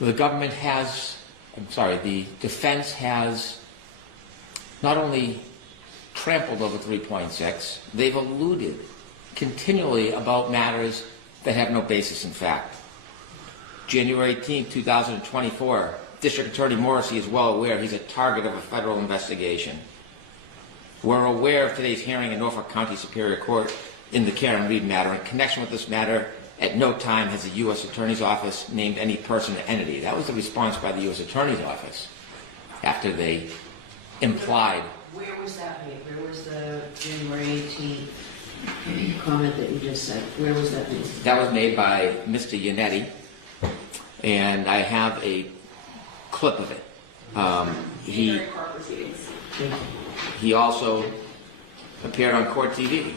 The government has, the defense has not only trampled over 3.6, they've alluded continually about matters that have no basis in fact. January 18, 2024, District Attorney Morrissey is well aware he's a target of a federal investigation. We're aware of today's hearing in Norfolk County Superior Court in the Karen Reed matter. In connection with this matter, at no time has the U.S. Attorney's Office named any person or entity. That was the response by the U.S. Attorney's Office after they implied. Where was that made? Where was the January 18th comment that you just said? Where was that made? That was made by Mr. Yanetti, and I have a clip of it. He also appeared on court TV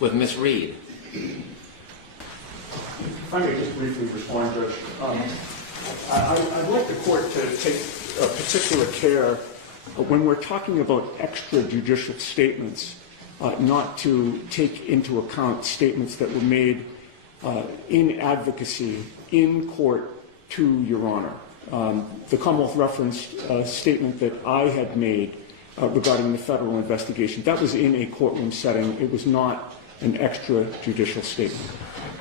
with Miss Reed. If I may just briefly respond, Judge. I'd like the court to take particular care when we're talking about extrajudicial statements, not to take into account statements that were made in advocacy in court to Your Honor. The Commonwealth referenced a statement that I had made regarding the federal investigation. That was in a courtroom setting. It was not an extrajudicial statement.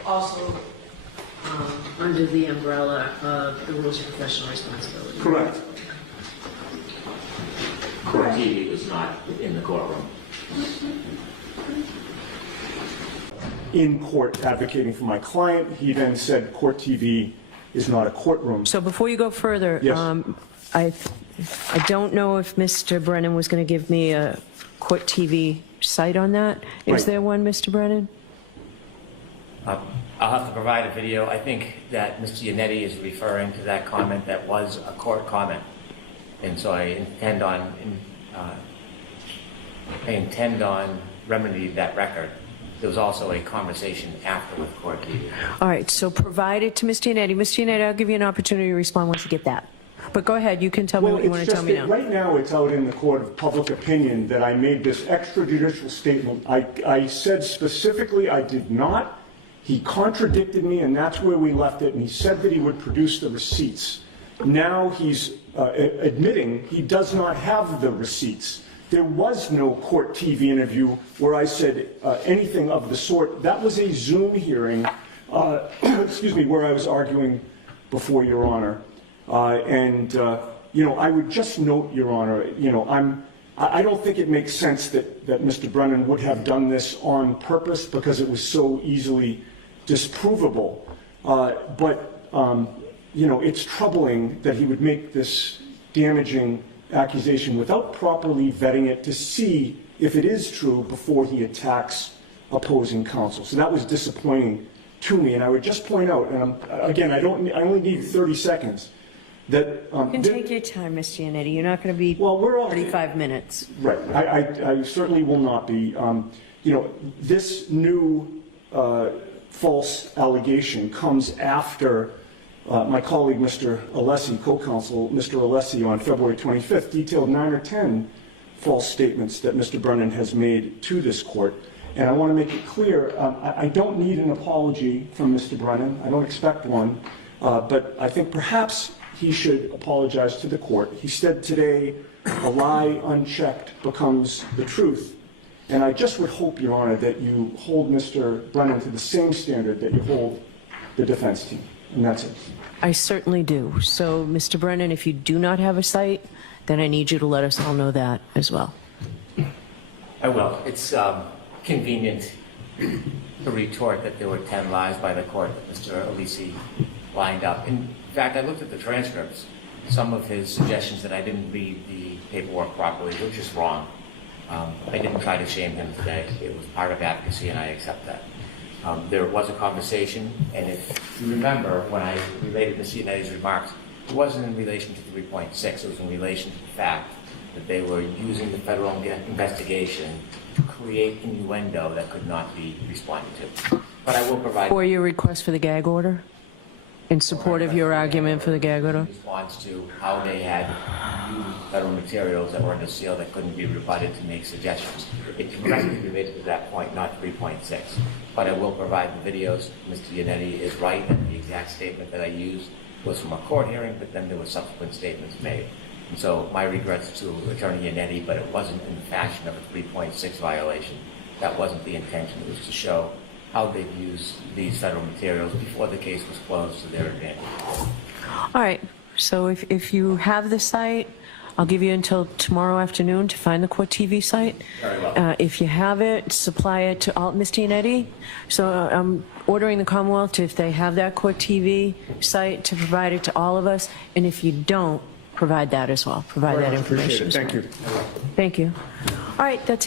Also, under the umbrella of the rules of professional responsibility. Correct. Court TV was not in the courtroom. In court advocating for my client, he then said court TV is not a courtroom. So before you go further, yes. I don't know if Mr. Brennan was going to give me a court TV site on that. Is right. there one, Mr. Brennan? I'll have to provide a video. I think that Mr. Yanetti is referring to that comment that was a court comment. And so I intend on remedying that record. There was also a conversation after with court TV. All right, so provide it to Mr. Yanetti. Mr. Yanetti, I'll give you an opportunity to respond once you get that. But go ahead, you can tell me what you want to tell me now. Right now it's out in the court of public opinion that I made this extrajudicial statement. I said specifically I did not. He contradicted me, and that's where we left it, and he said that he would produce the receipts. Now he's admitting he does not have the receipts. There was no court TV interview where I said anything of the sort. That was a Zoom hearing, excuse me, where I was arguing before Your Honor. You know, I would just note, Your Honor, you know, I don't think it makes sense that Mr. Brennan would have done this on purpose because it was so easily disprovable. You know, it's troubling that he would make this damaging accusation without properly vetting it to see if it is true before he attacks opposing counsel. So that was disappointing to me. And I would just point out, and again, I only need 30 seconds, that you can take your time, Mr. Yanetti. You're not going to be 35 minutes. Right. I certainly will not be. You know, this new false allegation comes after my colleague, Mr. Alessi, co-counsel, Mr. Alessi, on February 25th, detailed 9 or 10 false statements that Mr. Brennan has made to this court. And I want to make it clear, I don't need an apology from Mr. Brennan. I don't expect one. But I think perhaps he should apologize to the court. He said today, a lie unchecked becomes the truth. And I just would hope, Your Honor, that you hold Mr. Brennan to the same standard that you hold the defense team. And that's it. I certainly do. So, Mr. Brennan, if you do not have a site, then I need you to let us all know that as well. I will. It's convenient to retort that there were 10 lies by the court that Mr. Alessi lined up. In fact, I looked at the transcripts. Some of his suggestions that I didn't read the paperwork properly, which is wrong. I didn't try to shame him today. It was part of advocacy, and I accept that. There was a conversation, and if you remember, when I related Mr. Yanetti's remarks, it wasn't in relation to 3.6. It was in relation to the fact that they were using the federal investigation to create innuendo that could not be responded to. But I will provide... For your request for the gag order? In support of your argument for the gag order? In response to how they had used federal materials that were under seal that couldn't be rebutted to make suggestions. It directly related to that point, not 3.6. But I will provide the videos. Mr. Yanetti is right, and the exact statement that I used was from a court hearing, but then there were subsequent statements made. And so my regrets to Attorney Yanetti, but it wasn't in the fashion of a 3.6 violation. That wasn't the intention. It was to show how they've used these federal materials before the case was closed to their advantage. All right, so if you have the site, I'll give you until tomorrow afternoon to find the Court TV site. Very well. If you have it, supply it to all, Mr. Yanetti. So I'm ordering the Commonwealth to, if they have that Court TV site, to provide it to all of us. And if you don't, provide that as well. Provide that information. Appreciate it. Thank you. Thank you. All right, that's it.